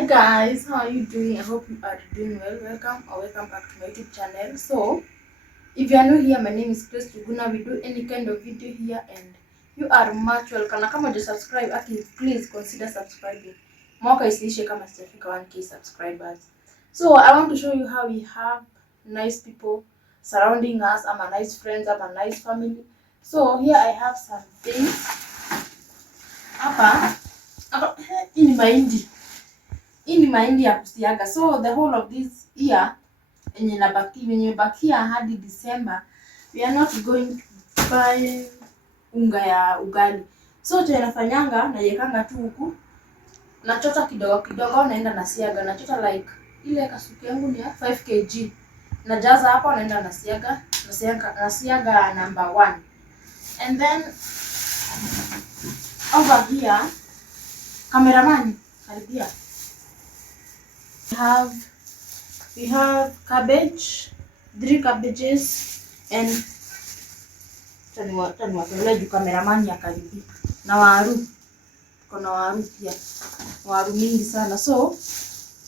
Hi guys, how are you doing? I hope you are doing well. Welcome back to my YouTube channel. So if you are new here, my name is Chris Tuguna. We do any kind of video here and you are much welcome. Na kama huja subscribe, please consider subscribing. Mwaka isiishe kama sijafika 1k subscribers. So I want to show you how we have nice people surrounding us. I'm a nice friends, I'm a nice family. So here I have some things. Hapa hii ni mahindi ya kusiaga. So the whole of this year yenye imebakia hadi December, we are not going to buy unga ya ugali. So tunafanyanga naiwekanga tu huku, nachota kidogo kidogo, naenda nasiaga. Nachota like ile kasuku yangu ni ya 5 kg, najaza hapo, naenda nasiaga number 1. And then over here, cameraman karibia, we have cabbage, 3 cabbages, and tani cameraman ya karibia, na waru, kuna waru pia, waru mingi sana. So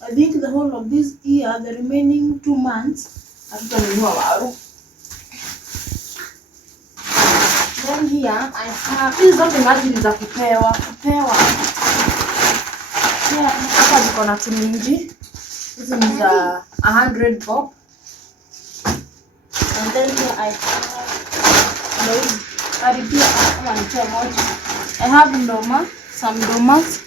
I think the whole of this year, the remaining 2 months, hatutanunua waru. Then here I have, hizi zote maji za kupewa. Yeah, hapa ziko na tumingi. Hizi ni za 100 bob. And then here I have karibia kama ni chai moja. I have ndoma, some ndomas,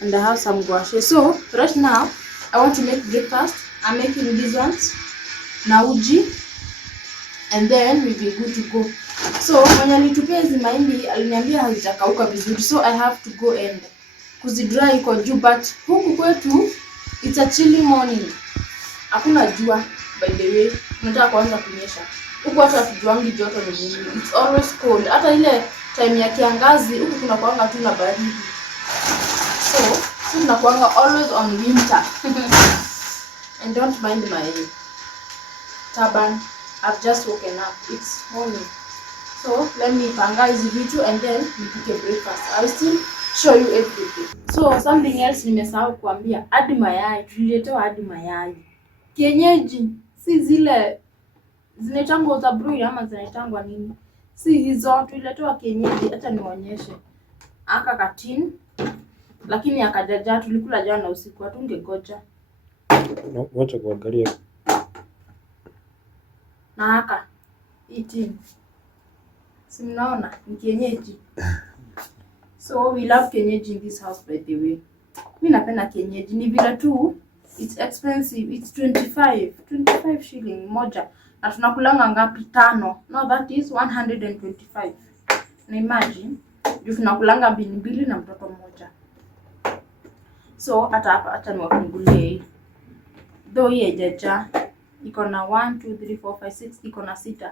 and I have some guashe. So right now I want to make breakfast. I'm making these ones na uji, and then we'll be good to go. So mwenye alitupia hizi mahindi aliniambia hazijakauka vizuri, so I have to go and kuzidry kwa juu, but huku kwetu it's a chilly morning. Hakuna jua, by the way. Tunataka kuanza kunyesha. Huku hata hatujuangi joto ni nini. It's always cold. Hata ile time ya kiangazi huku kuna kuanga tu na baridi. So tunakuanga always on winter. And don't mind my turban. I've just woken up. It's morning. So let me panga hizi vitu and then nipike breakfast. I will still show you everything. So something else nimesahau kuambia, hadi mayai tuliletewa, hadi mayai kienyeji, si zile zinaitangwa za broiler ama zinaitangwa nini, si hizo, tuliletewa kienyeji. Hata nionyeshe aka katini, lakini akajaja. Tulikula jana usiku, hatungegoja. Wacha kuangalia Na aka itini, si mnaona ni kienyeji. So we love kienyeji in this house, by the way. Mimi napenda kienyeji, ni vile tu it's expensive. It's 25 shilling moja. Na tunakulanga ngapi? 5. No, that is 125. Na imagine juu tunakulanga mbili na mtoto mmoja. So hata hapa, hata niwafungulie. Though hii haijaja, iko na 1 2 3 4 5 6, iko na 6.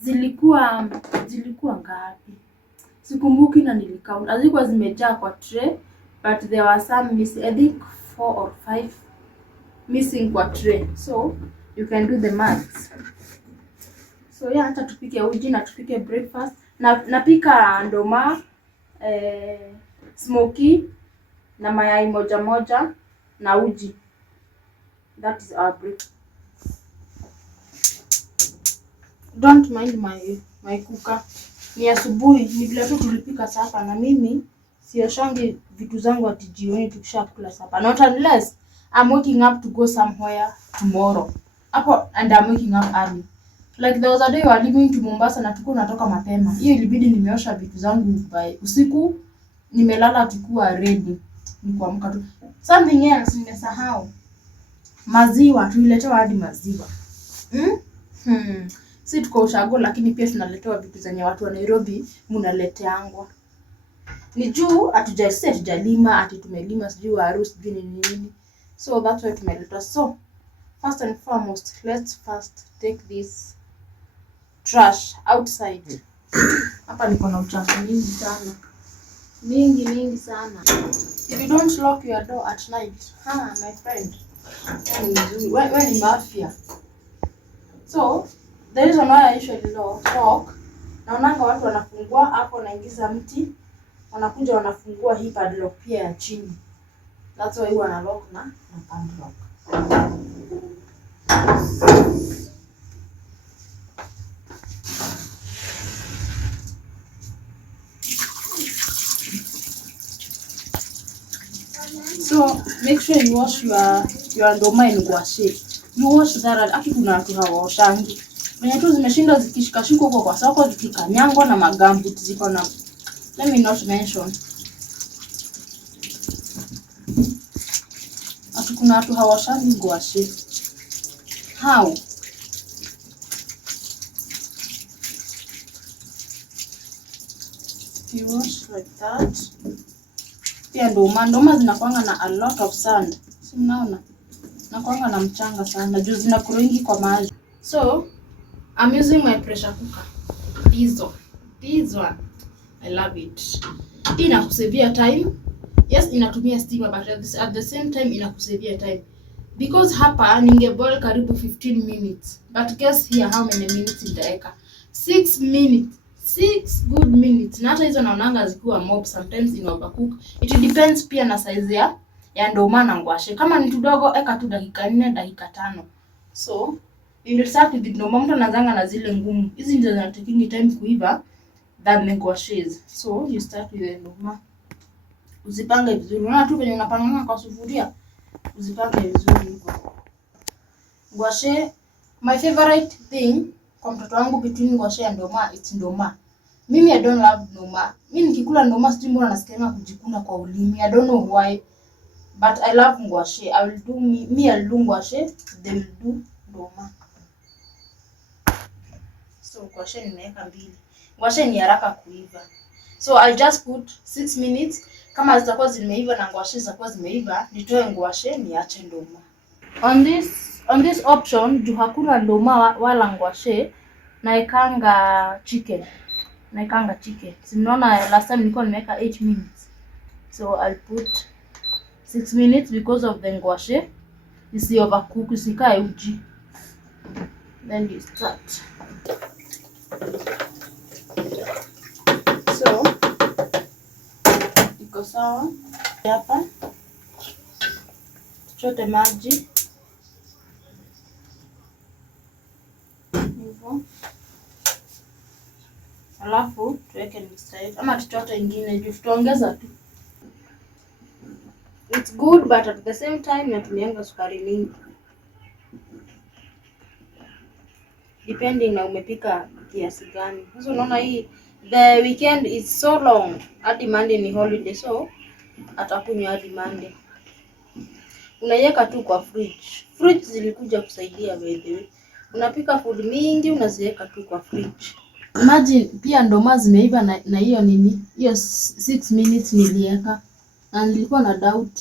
Zilikuwa ngapi? Sikumbuki na nilikaunt. Hazikuwa zimejaa kwa tray, but there were some missing. I think 4 or 5 missing kwa tray. So you can do the maths. So yeah, hata tupike uji na tupike breakfast. Napika ndoma, smoky na mayai moja na uji. That is our breakfast. Don't mind my cooker. Ni asubuhi, ni vile tu tulipika sapa, na mimi sioshangi vitu zangu ati jioni tukishakula sapa. Not unless I'm waking up to go somewhere tomorrow. Hapo, and I'm waking up early. Like there was a day we were leaving to Mombasa na tuko natoka mapema. Hiyo ilibidi nimeosha vitu zangu by usiku. Nimelala tukua ready. Ni kuamka tu. Something else nimesahau. Maziwa, tuliletewa hadi maziwa. Si tuko ushago, lakini pia tunaletewa vitu zenye watu wa Nairobi mnaleteangwa. Ni juu hatujalima, ati tumelima sijui harusi sijui nini. So that's why tumeletwa. So first and foremost, let's first take this trash outside. Hapa niko na uchafu mingi sana. Mingi sana. If you don't lock your door at night, my friend, when ni mafia. So the reason why I usually lock, naonanga watu wanafungua hapo, naingiza mti, wanakuja wanafungua hii padlock pia ya chini. That's why wana lock na padlock. So make sure you wash your ndoma in ngwashe. You wash that. Aki kuna watu hawaoshangi. Wenye tu zimeshinda zikishikashikwa huko kwa soko zikikanyangwa na magambuti ziko na, let me not mention. Ati kuna watu hawaoshangi ngwashe. How? You wash like that. Pia ndoma zinakuanga na a lot of sand. Si mnaona? Nakuanga na mchanga sana. Juu zinakuringi kwa maji. So, I'm using my pressure cooker. This one. I love it. Inakusavia time. Yes, inatumia steamer, but at the same time inakusavia time. Because hapa ningeboil karibu 15 minutes. But guess here how many minutes nitaeka? 6 minutes. 6 good minutes. Na hata hizo naonanga zikiwa mob, sometimes in overcook. It depends pia na size ya ndoma na ngwashe. Kama ni tudogo eka tu dakika 4, dakika 5. So, you will start with ndoma. Mtu anazanga na zile ngumu. Hizi ndio zina taking time kuiva than the ngwashes. So, you start with the ndoma. Uzipange vizuri. Unaona tu venye unapanga kwa sufuria. Uzipange vizuri hivyo. Ngwashe, my favorite thing kwa mtoto wangu between ngwashe and ndoma, it's ndoma. Mimi I don't love ndoma. Mimi nikikula ndoma sijui mbona nasikia kujikuna kwa ulimi. I don't know why. But I love ngwashe. I'll do ngwashe, they will do ndoma. So ngwashe nimeweka 2. Ngwashe ni haraka kuiva. So I'll just put 6 minutes. Kama zitakuwa zimeiva na ngwashe zitakuwa zimeiva, nitoe ngwashe niache ndoma. On this option, juu hakuna ndoma wala ngwashe, naekanga chicken. Simnaona last time nilikuwa nimeweka 8 minutes. So I'll put 6 minutes because of the ngwashe. Isi overcook, isikae uji. Then you start. So, iko sawa. Hapa tuchote maji. Hivyo. Alafu tuweke mixer yetu ama tuchote ingine juu tutaongeza tu. It's good but at the same time natumianga sukari mingi. Depending na umepika kiasi gani. Sasa unaona hii the weekend is so long. Hadi Monday ni holiday, so atakunywa hadi Monday. Unaiweka tu kwa fridge. Fridge zilikuja kusaidia by the way. Unapika food mingi unaziweka tu kwa fridge. Imagine pia ndoma zimeiva na hiyo nini? Hiyo 6 minutes niliweka. Na nilikuwa na doubt.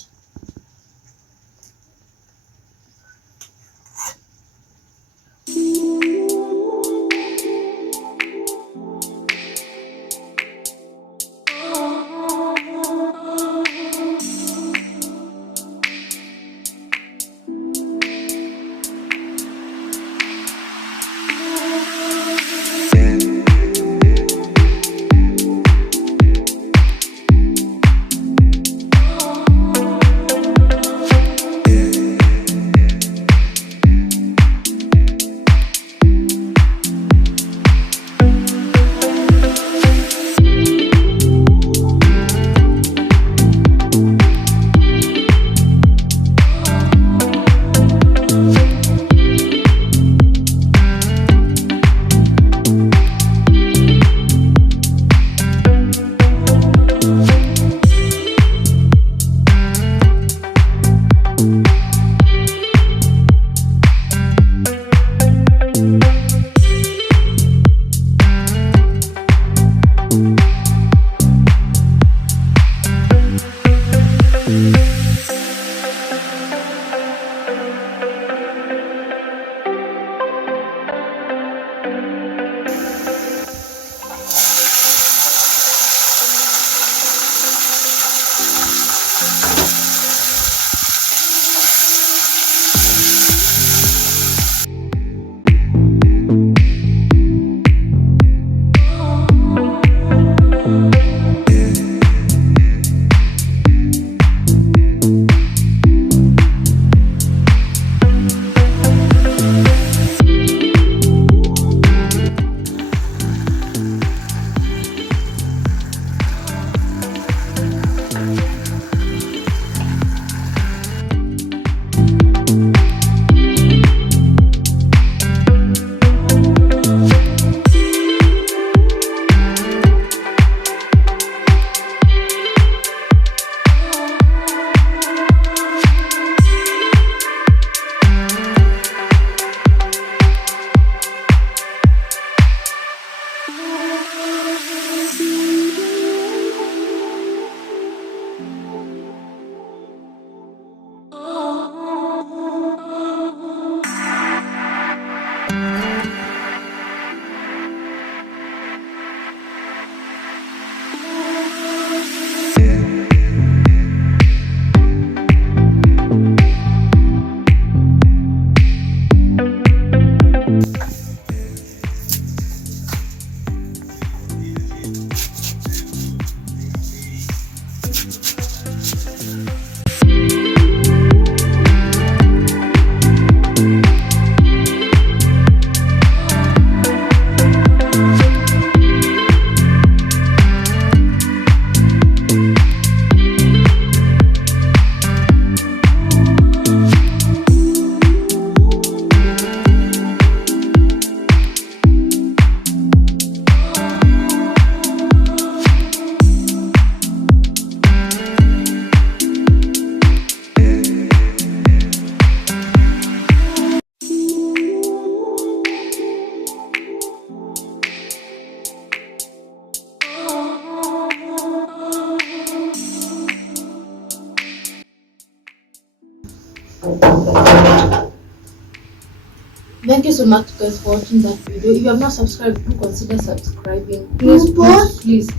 Thank you so much guys for watching that video. If you have not subscribed, do consider subscribing. Please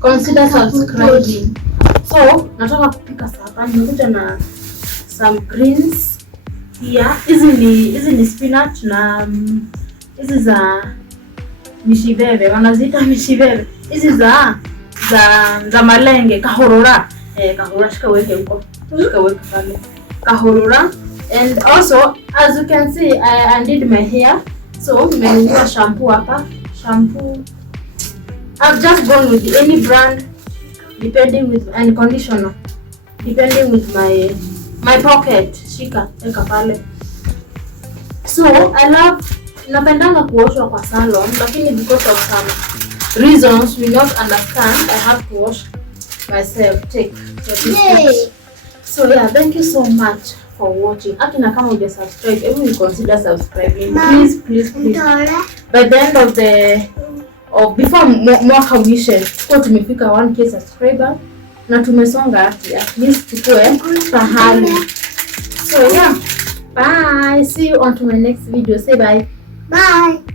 consider subscribing. So nataka kupika sapa, nimekuja na some greens here. Hizi ni spinach na hizi za mishiveve, wanaziita mishiveve. Hizi za malenge, kahorora. Kahorora shika weke huko. Shika weke pale. Kahorora. And also, as you can see, I undid my hair. So, nimenunua shampoo hapa. Shampoo. I've just gone with any brand, depending with, and conditioner, depending with my pocket. Shika, eka pale. So, napendanga kuoshwa kwa salon, lakini because of some reasons we not understand, I have to wash myself. Take. So yeah, thank you so much for watching. Akina kama uja subscribe, everyone consider subscribing. Please. By the end of before mwaka uishe, tuko tumefika 1k subscriber na tumesonga at least tukue pahali. So yeah, bye. See you on to my next video. Say bye. Bye.